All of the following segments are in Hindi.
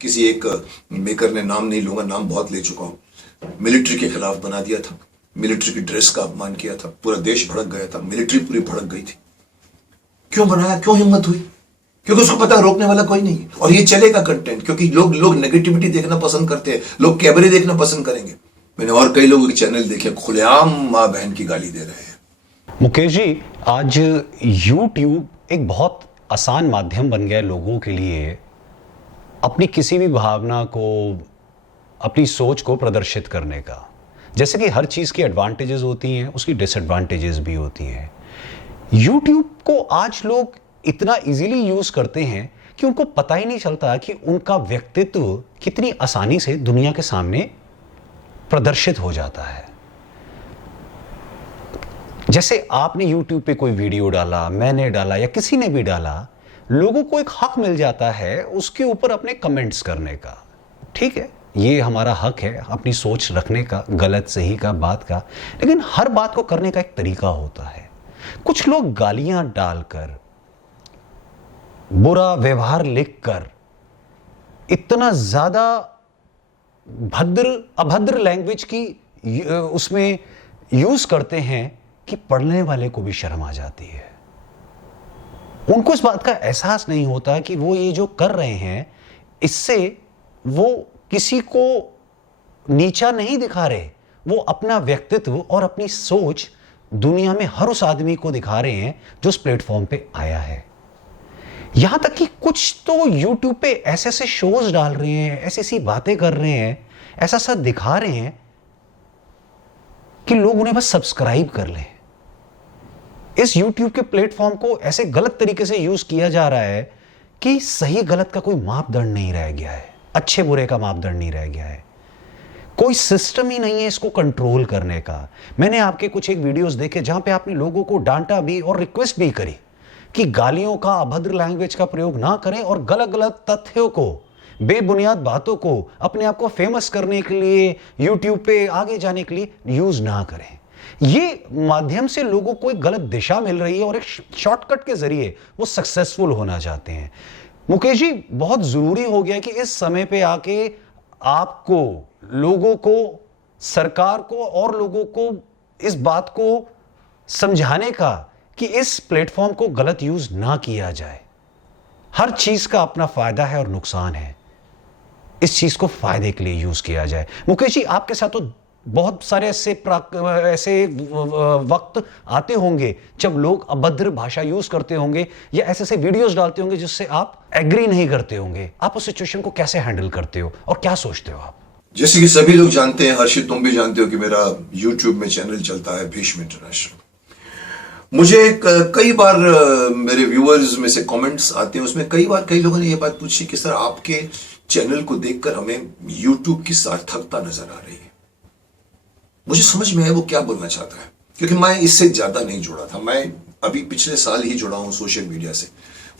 किसी एक मेकर ने, नाम नहीं लूंगा, नाम बहुत ले चुका हूं, मिलिट्री के खिलाफ बना दिया था, मिलिट्री की ड्रेस का अपमान किया था, पूरा देश भड़क गया था, मिलिट्री पूरी भड़क गई थी। क्यों बनाया, क्यों हिम्मत हुई? क्योंकि उसको पता रोकने वाला कोई नहीं है और ये चलेगा कंटेंट, क्योंकि लोग नेगेटिविटी देखना पसंद करते हैं, लोग कैबरे देखना पसंद करेंगे। मैंने और कई लोगों के चैनल देखे, खुलेआम माँ बहन की गाली दे रहे हैं। मुकेश जी, आज YouTube एक बहुत आसान माध्यम बन गया है लोगों के लिए अपनी किसी भी भावना को, अपनी सोच को प्रदर्शित करने का। जैसे कि हर चीज़ की एडवांटेजेस होती हैं, उसकी डिसएडवांटेजेस भी होती हैं। YouTube को आज लोग इतना इजीली यूज़ करते हैं कि उनको पता ही नहीं चलता कि उनका व्यक्तित्व कितनी आसानी से दुनिया के सामने प्रदर्शित हो जाता है। जैसे आपने YouTube पे कोई वीडियो डाला, मैंने डाला या किसी ने भी डाला, लोगों को एक हक मिल जाता है उसके ऊपर अपने कमेंट्स करने का। ठीक है, ये हमारा हक है अपनी सोच रखने का, गलत सही का, बात का। लेकिन हर बात को करने का एक तरीका होता है। कुछ लोग गालियां डालकर, बुरा व्यवहार लिखकर, इतना ज्यादा अभद्र लैंग्वेज की उसमें यूज करते हैं कि पढ़ने वाले को भी शर्म आ जाती है। उनको इस बात का एहसास नहीं होता कि वो ये जो कर रहे हैं, इससे वो किसी को नीचा नहीं दिखा रहे, वो अपना व्यक्तित्व और अपनी सोच दुनिया में हर उस आदमी को दिखा रहे हैं जो उस प्लेटफॉर्म पे आया है। यहां तक कि कुछ तो YouTube पे ऐसे ऐसे शोज डाल रहे हैं, ऐसी ऐसी बातें कर रहे हैं, ऐसा सा दिखा रहे हैं कि लोग उन्हें बस सब्सक्राइब कर लें। इस YouTube के प्लेटफॉर्म को ऐसे गलत तरीके से यूज किया जा रहा है कि सही गलत का कोई मापदंड नहीं रह गया है, अच्छे बुरे का मापदंड नहीं रह गया है, कोई सिस्टम ही नहीं है इसको कंट्रोल करने का। मैंने आपके कुछ एक वीडियोस देखे जहां पे आपने लोगों को डांटा भी और रिक्वेस्ट भी करी कि गालियों का, अभद्र लैंग्वेज का प्रयोग ना करें और गलत गलत तथ्यों को, बेबुनियाद बातों को अपने आप को फेमस करने के लिए, YouTube पे आगे जाने के लिए यूज ना करें। ये माध्यम से लोगों को एक गलत दिशा मिल रही है और एक शॉर्टकट के जरिए वो सक्सेसफुल होना चाहते हैं। मुकेश जी, बहुत जरूरी हो गया कि इस समय पे आके आपको, लोगों को, सरकार को और लोगों को इस बात को समझाने का कि इस प्लेटफॉर्म को गलत यूज ना किया जाए। हर चीज का अपना फायदा है और नुकसान है, इस चीज को फायदे के लिए यूज किया जाए। मुकेश जी, आपके साथ तो बहुत सारे ऐसे वक्त आते होंगे जब लोग अभद्र भाषा यूज करते होंगे या ऐसे ऐसे वीडियोस डालते होंगे जिससे आप एग्री नहीं करते होंगे। आप उस सिचुएशन को कैसे हैंडल करते हो और क्या सोचते हो आप? जैसे कि सभी लोग जानते हैं, हर्षित तुम भी जानते हो कि मेरा YouTube में चैनल चलता है भीष्म इंटरनेशनल। मुझे कई बार मेरे व्यूअर्स में से कमेंट्स आते हैं, उसमें कई बार कई लोगों ने ये बात पूछी कि सर, आपके चैनल को देखकर हमें YouTube की सार्थकता नजर आ रही है। मुझे समझ में आया वो क्या बोलना चाहता है, क्योंकि मैं इससे ज्यादा नहीं जुड़ा था। मैं अभी पिछले साल ही जुड़ा हूं सोशल मीडिया से।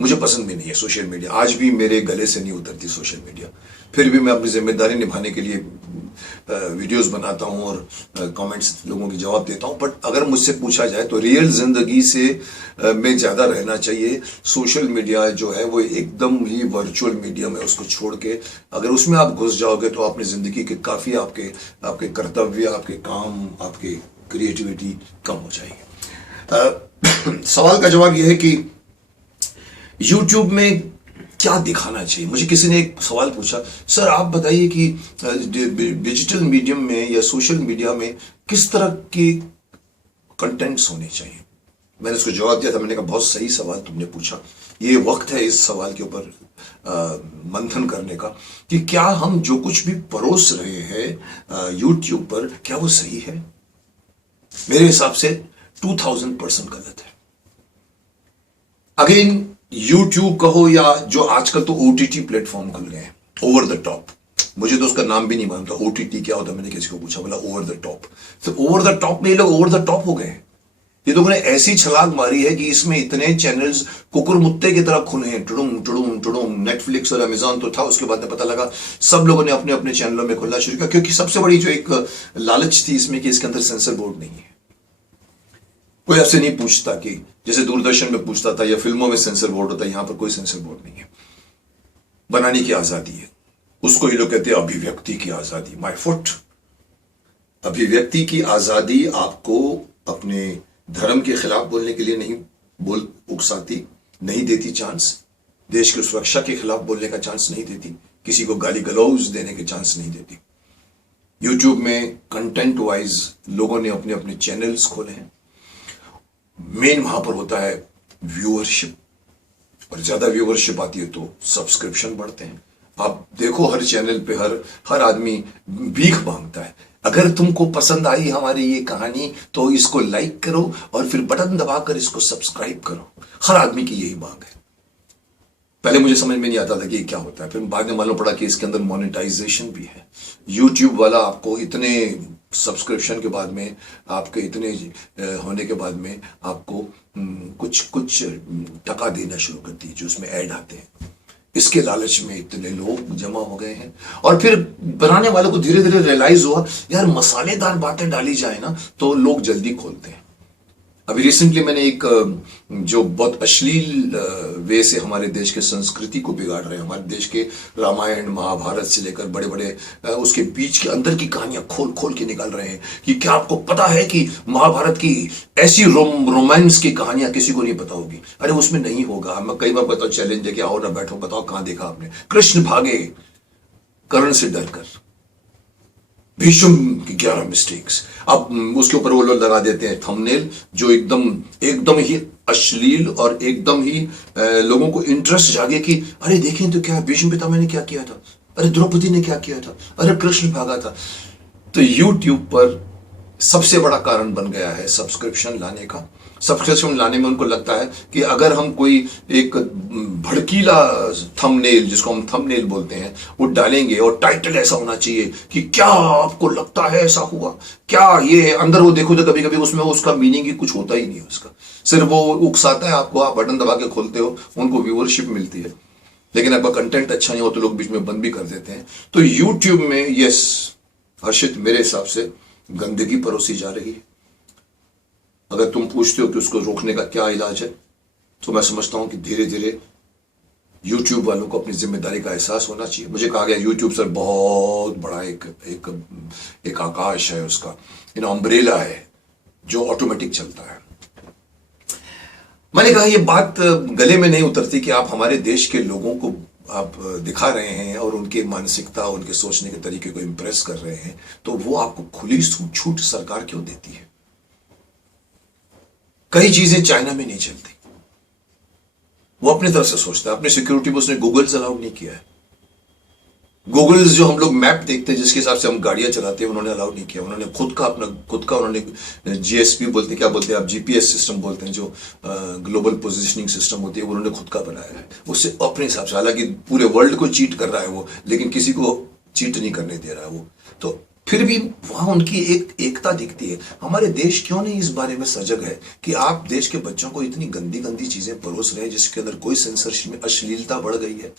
मुझे पसंद भी नहीं है सोशल मीडिया, आज भी मेरे गले से नहीं उतरती सोशल मीडिया। फिर भी मैं अपनी जिम्मेदारी निभाने के लिए वीडियोस बनाता हूं और कमेंट्स लोगों की जवाब देता हूं। बट अगर मुझसे पूछा जाए तो रियल जिंदगी से में ज्यादा रहना चाहिए। सोशल मीडिया जो है वो एकदम ही वर्चुअल मीडियम है, उसको छोड़ के अगर उसमें आप घुस जाओगे तो अपनी जिंदगी के काफी आपके कर्तव्य, आपके काम, आपके क्रिएटिविटी कम हो जाएगी। सवाल का जवाब यह है कि YouTube में क्या दिखाना चाहिए। मुझे किसी ने एक सवाल पूछा, सर आप बताइए कि डिजिटल मीडियम में या सोशल मीडिया में किस तरह के कंटेंट्स होने चाहिए। मैंने उसको जवाब दिया था, मैंने कहा बहुत सही सवाल तुमने पूछा। ये वक्त है इस सवाल के ऊपर मंथन करने का कि क्या हम जो कुछ भी परोस रहे हैं YouTube पर, क्या वो सही है। मेरे हिसाब से 2000% गलत है। अगेन YouTube कहो या जो आजकल तो OTT प्लेटफॉर्म खुल गए हैं, ओवर द टॉप। मुझे तो उसका नाम भी नहीं मालूम था OTT क्या होता। मैंने किसी को पूछा, बोला ओवर द टॉप। तो ओवर द टॉप में ये लोग ओवर द टॉप हो गए हैं। ये लोगों ने ऐसी छलांग मारी है कि इसमें इतने चैनल्स कुकुरमुत्ते की तरह खुले हैं, टुडुम टुडुम टुडुम। नेटफ्लिक्स और अमेजॉन तो था, उसके बाद में पता लगा सब लोगों ने अपने अपने चैनलों में खुलना शुरू किया, क्योंकि सबसे बड़ी जो एक लालच थी इसमें कि इसके अंदर सेंसर बोर्ड नहीं है। कोई आपसे नहीं पूछता कि जैसे दूरदर्शन में पूछता था या फिल्मों में सेंसर बोर्ड होता है, यहां पर कोई सेंसर बोर्ड नहीं है। बनाने की आजादी है, उसको ये लोग कहते हैं अभिव्यक्ति की आजादी। My foot. अभिव्यक्ति की आजादी आपको अपने धर्म के खिलाफ बोलने के लिए नहीं उकसाती, नहीं देती चांस। देश की सुरक्षा के खिलाफ बोलने का चांस नहीं देती, किसी को गाली गलौज देने के चांस नहीं देती। यूट्यूब में कंटेंट वाइज लोगों ने अपने अपने चैनल्स खोले हैं। मेन वहां पर होता है व्यूअरशिप, और ज्यादा व्यूअरशिप आती है तो सब्सक्रिप्शन बढ़ते हैं। आप देखो हर चैनल पे हर आदमी भीख मांगता है, अगर तुमको पसंद आई हमारी ये कहानी तो इसको लाइक करो और फिर बटन दबाकर इसको सब्सक्राइब करो। हर आदमी की यही मांग है। पहले मुझे समझ में नहीं आता था कि ये क्या होता है, फिर बाद में मालूम पड़ा कि इसके अंदर मोनेटाइजेशन भी है। यूट्यूब वाला आपको इतने सब्सक्रिप्शन के बाद में, आपके इतने होने के बाद में आपको कुछ टका देना शुरू करती है जो उसमें ऐड आते हैं। इसके लालच में इतने लोग जमा हो गए हैं, और फिर बनाने वालों को धीरे धीरे रियलाइज हुआ यार मसालेदार बातें डाली जाए ना तो लोग जल्दी खोलते हैं। अभी रिसेंटली मैंने एक जो बहुत अश्लील वे से हमारे देश के संस्कृति को बिगाड़ रहे हैं, हमारे देश के रामायण महाभारत से लेकर बड़े बड़े उसके बीच के अंदर की कहानियां खोल खोल के निकाल रहे हैं कि क्या आपको पता है कि महाभारत की ऐसी रोमांस की कहानियां किसी को नहीं पता होगी। अरे उसमें नहीं होगा। मैं कई बार बताओ, चैलेंज है कि आओ ना बैठो, बताओ कहां देखा आपने। कृष्ण भागे कर्ण से डरकर, भीष्म की 11 मिस्टेक्स। अब उसके ऊपर वो लोग लगा देते हैं थंबनेल जो एकदम ही अश्लील और एकदम ही लोगों को इंटरेस्ट जागे कि अरे देखें तो क्या भीष्म पितामह ने क्या किया था, अरे द्रौपदी ने क्या किया था, अरे कृष्ण भागा था। तो यूट्यूब पर सबसे बड़ा कारण बन गया है सब्सक्रिप्शन लाने का। सब्सक्रिप्शन लाने में उनको लगता है कि अगर हम कोई एक भड़कीला थंबनेल, जिसको हम थंबनेल बोलते हैं, वो डालेंगे और टाइटल ऐसा होना चाहिए कि क्या आपको लगता है ऐसा हुआ, क्या ये है, अंदर वो देखो तो कभी कभी उसमें उसका मीनिंग ही कुछ होता ही नहीं है उसका, सिर्फ वो उकसाता है आपको, आप बटन दबा के खोलते हो, उनको व्यूअरशिप मिलती है, लेकिन आपका कंटेंट अच्छा नहीं हो तो लोग बीच में बंद भी कर देते हैं। तो यूट्यूब में यस हर्षित, मेरे हिसाब से गंदगी परोसी जा रही है। अगर तुम पूछते हो कि उसको रोकने का क्या इलाज है, तो मैं समझता हूं कि धीरे धीरे यूट्यूब वालों को अपनी जिम्मेदारी का एहसास होना चाहिए। मुझे कहा गया यूट्यूब सर बहुत बड़ा एक आकाश है, उसका इन अम्ब्रेला है जो ऑटोमेटिक चलता है। मैंने कहा ये बात गले में नहीं उतरती कि आप हमारे देश के लोगों को आप दिखा रहे हैं और उनके मानसिकता, उनके सोचने के तरीके को इंप्रेस कर रहे हैं, तो वो आपको खुली छूट सरकार क्यों देती है? कई चीजें चाइना में नहीं चलती, वो अपनी तरफ से सोचता है। अपनी सिक्योरिटी में उसने गूगल्स अलाउड नहीं किया है। गूगल्स जो हम लोग मैप देखते हैं, जिसके हिसाब से हम गाड़ियां चलाते हैं, उन्होंने अलाउड नहीं किया। उन्होंने खुद का उन्होंने जीएसपी बोलते हैं, क्या बोलते हैं आप, जीपीएस सिस्टम बोलते हैं, जो ग्लोबल पोजिशनिंग सिस्टम होती है, वो उन्होंने खुद का बनाया है उससे अपने हिसाब से। हालांकि पूरे वर्ल्ड को चीट कर रहा है वो, लेकिन किसी को चीट नहीं करने दे रहा है वो। तो फिर भी वहां उनकी एक एकता दिखती है। हमारे देश क्यों नहीं इस बारे में सजग है कि आप देश के बच्चों को इतनी गंदी गंदी चीजें परोस रहे हैं जिसके अंदर कोई सेंसरशिप में अश्लीलता बढ़ गई है।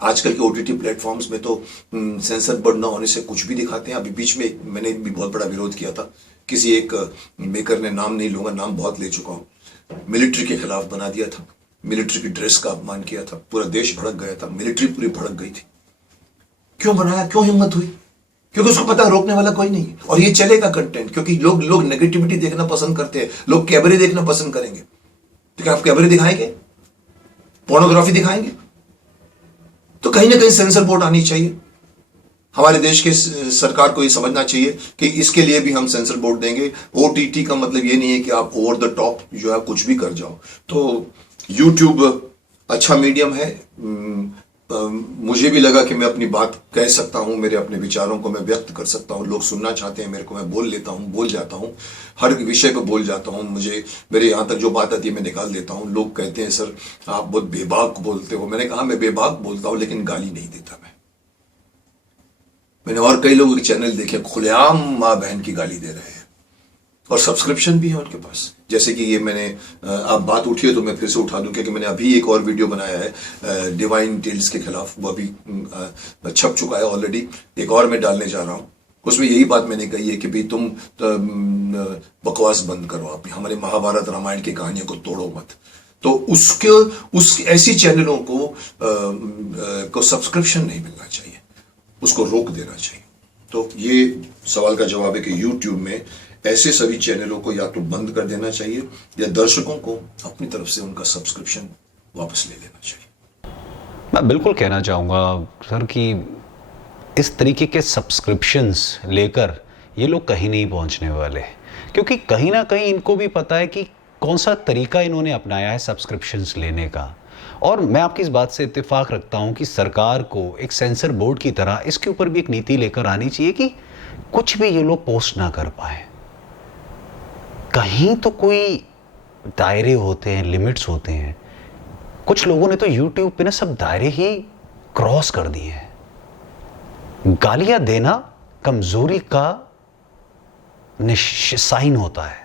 आजकल के ओटीटी प्लेटफॉर्म्स में तो सेंसर बोर्ड न होने से कुछ भी दिखाते हैं। अभी बीच में मैंने भी बहुत बड़ा विरोध किया था, किसी एक मेकर ने, नाम नहीं लूंगा, नाम बहुत ले चुका हूं, मिलिट्री के खिलाफ बना दिया था, मिलिट्री की ड्रेस का अपमान किया था, पूरा देश भड़क गया था, मिलिट्री पूरी भड़क गई थी। क्यों बनाया, क्यों हिम्मत हुई? क्योंकि उसको पता है रोकने वाला कोई नहीं है, और ये चलेगा कंटेंट, क्योंकि लोग नेगेटिविटी देखना पसंद करते हैं, लोग कैबरे देखना पसंद करेंगे। तो क्या आप कैबरे दिखाएंगे, पोर्नोग्राफी दिखाएंगे? तो कहीं ना कहीं सेंसर बोर्ड आनी चाहिए। हमारे देश के सरकार को ये समझना चाहिए कि इसके लिए भी हम सेंसर बोर्ड देंगे। ओटीटी का मतलब ये नहीं है कि आप ओवर द टॉप जो है कुछ भी कर जाओ। तो यूट्यूब अच्छा मीडियम है। मुझे भी लगा कि मैं अपनी बात कह सकता हूं, मेरे अपने विचारों को मैं व्यक्त कर सकता हूं। लोग सुनना चाहते हैं मेरे को, मैं बोल लेता हूं, बोल जाता हूं, हर विषय पे बोल जाता हूं। मेरे यहां तक जो बात आती है मैं निकाल देता हूं। लोग कहते हैं सर आप बहुत बेबाक बोलते हो। मैंने कहा मैं बेबाक बोलता हूं लेकिन गाली नहीं देता। मैंने और कई लोगों के चैनल देखे, खुलेआम माँ बहन की गाली दे रहे हैं, और सब्सक्रिप्शन भी है उनके पास। जैसे कि ये मैंने, आप बात उठी है तो मैं फिर से उठा दूं, क्योंकि मैंने अभी एक और वीडियो बनाया है डिवाइन टेल्स के खिलाफ, वो अभी छप चुका है ऑलरेडी। एक और मैं डालने जा रहा हूं, उसमें यही बात मैंने कही है कि भाई तुम बकवास बंद करो, अपनी हमारे महाभारत रामायण की कहानियों को तोड़ो मत। तो ऐसी चैनलों को सब्सक्रिप्शन नहीं मिलना चाहिए। उसको रोक देना चाहिए। तो ये सवाल का जवाब है कि यूट्यूब में ऐसे सभी चैनलों को या तो बंद कर देना चाहिए या दर्शकों को अपनी तरफ से उनका सब्सक्रिप्शन वापस ले लेना चाहिए। मैं बिल्कुल कहना चाहूँगा सर कि इस तरीके के सब्सक्रिप्शंस लेकर ये लोग कहीं नहीं पहुंचने वाले, क्योंकि कहीं ना कहीं इनको भी पता है कि कौन सा तरीका इन्होंने अपनाया है सब्सक्रिप्शंस लेने का। और मैं आपकी इस बात से इत्तेफाक रखता हूं कि सरकार को एक सेंसर बोर्ड की तरह इसके ऊपर भी एक नीति लेकर आनी चाहिए कि कुछ भी ये लोग पोस्ट ना कर पाए। कहीं तो कोई दायरे होते हैं, लिमिट्स होते हैं। कुछ लोगों ने तो यूट्यूब पे ना सब दायरे ही क्रॉस कर दिए हैं। गालियां देना कमजोरी का साइन होता है,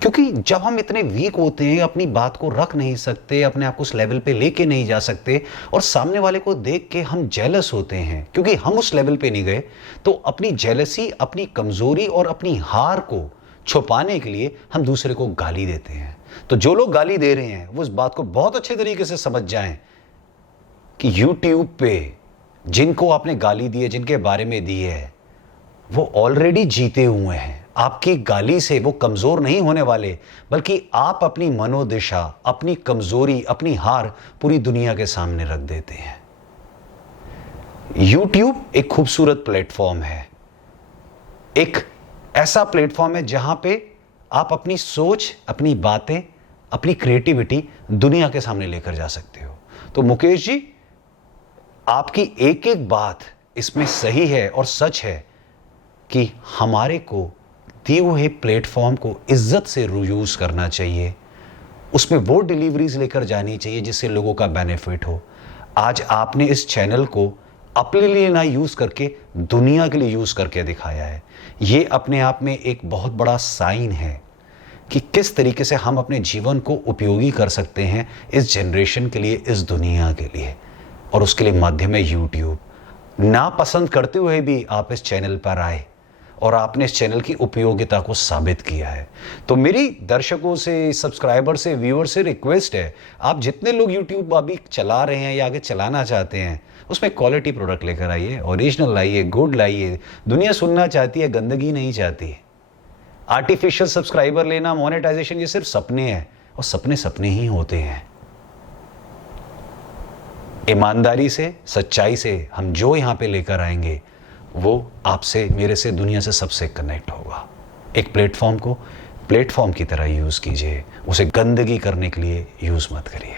क्योंकि जब हम इतने वीक होते हैं, अपनी बात को रख नहीं सकते, अपने आप को उस लेवल पे लेके नहीं जा सकते, और सामने वाले को देख के हम जेलस होते हैं क्योंकि हम उस लेवल पे नहीं गए, तो अपनी जेलसी, अपनी कमजोरी और अपनी हार को छुपाने के लिए हम दूसरे को गाली देते हैं। तो जो लोग गाली दे रहे हैं वो इस बात को बहुत अच्छे तरीके से समझ जाएं कि यूट्यूब पे जिनको आपने गाली दी है, जिनके बारे में दी है, वो ऑलरेडी जीते हुए हैं। आपकी गाली से वो कमजोर नहीं होने वाले, बल्कि आप अपनी मनोदशा, अपनी कमजोरी, अपनी हार पूरी दुनिया के सामने रख देते हैं। यूट्यूब एक खूबसूरत प्लेटफॉर्म है, एक ऐसा प्लेटफॉर्म है जहां पे आप अपनी सोच, अपनी बातें, अपनी क्रिएटिविटी दुनिया के सामने लेकर जा सकते हो। तो मुकेश जी, आपकी एक एक बात इसमें सही है और सच है कि हमारे को दिए हुए प्लेटफॉर्म को इज्जत से यूज करना चाहिए, उसमें वो डिलीवरीज लेकर जानी चाहिए जिससे लोगों का बेनिफिट हो। आज आपने इस चैनल को अपने लिए ना यूज करके दुनिया के लिए यूज करके दिखाया है। ये अपने आप में एक बहुत बड़ा साइन है कि किस तरीके से हम अपने जीवन को उपयोगी कर सकते हैं इस जनरेशन के लिए, इस दुनिया के लिए, और उसके लिए माध्यम है यूट्यूब। ना पसंद करते हुए भी आप इस चैनल पर आए और आपने इस चैनल की उपयोगिता को साबित किया है। तो मेरी दर्शकों से, सब्सक्राइबर से, व्यूअर से रिक्वेस्ट है, आप जितने लोग यूट्यूब अभी चला रहे हैं या आगे चलाना चाहते हैं, उसमें क्वालिटी प्रोडक्ट लेकर आइए, ओरिजिनल लाइए, गुड लाइए। दुनिया सुनना चाहती है, गंदगी नहीं चाहती। आर्टिफिशियल सब्सक्राइबर लेना, मोनेटाइजेशन, ये सिर्फ सपने हैं, और सपने सपने ही होते हैं। ईमानदारी से, सच्चाई से हम जो यहां पे लेकर आएंगे वो आपसे, मेरे से, दुनिया से सबसे कनेक्ट होगा। एक प्लेटफॉर्म को प्लेटफॉर्म की तरह यूज कीजिए, उसे गंदगी करने के लिए यूज मत करिए।